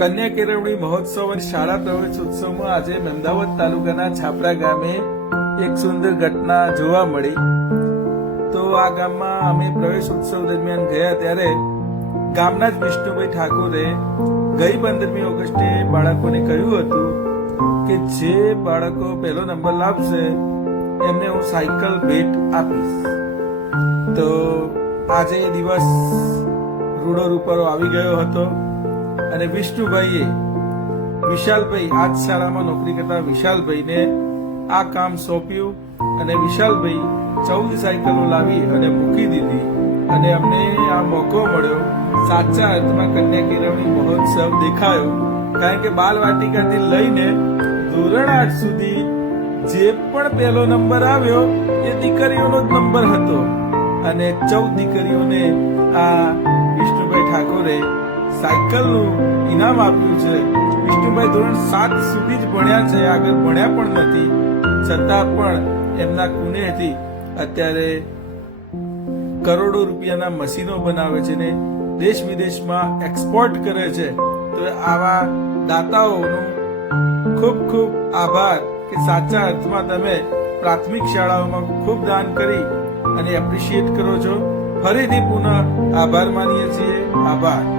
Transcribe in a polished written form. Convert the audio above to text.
કન્યા કેળવણી મહોત્સવ અને શાળા પ્રવેશ ઉત્સવમાં આજે અમદાવાદ તાલુકાના છાપરા ગામે એક સુંદર ઘટના જોવા મળી। તો આ ગામમાં અમે પ્રવેશ ઉત્સવ દરમિયાન ગયા ત્યારે ગામના જ વિષ્ણુભાઈ ઠાકોરે ગઈ 15મી ઓગસ્ટે બાળકોને કહ્યું હતું કે જે બાળકો પહેલો નંબર લાવશે એમને હું સાયકલ ભેટ આપીશ। તો આજે એ દિવસ રૂડો રૂપરો આવી ગયો હતો અને વિષ્ણુભાઈએ વિશાલભાઈ આજ શાળામાં નોકરી કરતા વિશાલભાઈને આ કામ સોંપ્યું અને વિશાલભાઈ 14 સાયકલો લાવી અને મૂકી દીધી અને અમને આ મોકો મળ્યો સાચા અર્થમાં કન્યા કેળવણી મહોત્સવ દેખાયો। કારણ કે બાલ વાટિકાથી લઈને ધોરણ 8 સુધી જે પણ પહેલો નંબર આવ્યો એ દીકરીઓનો જ નંબર હતો અને 14 દીકરીઓને આ વિષ્ણુભાઈ ઠાકોરે સાયકલનું ઇનામ આપ્યું છે। વિષ્ણુભાઈ ધોરણ 7 સુધી જ ભણ્યા છે, આગળ ભણ્યા પણ નથી, છતાં પણ એમના કુનેહથી અત્યારે કરોડો રૂપિયાના મશીનો બનાવે છે ને દેશ વિદેશમાં એક્સપોર્ટ કરે છે। તો આવા દાતાઓનો ખૂબ ખૂબ આભાર કે સાચા અર્થમાં તમે પ્રાથમિક શાળાઓમાં ખૂબ દાન કરી અને એપ્રિશિએટ કરો છો। ફરીથી પુનઃ આભાર માનીએ છીએ। આભાર।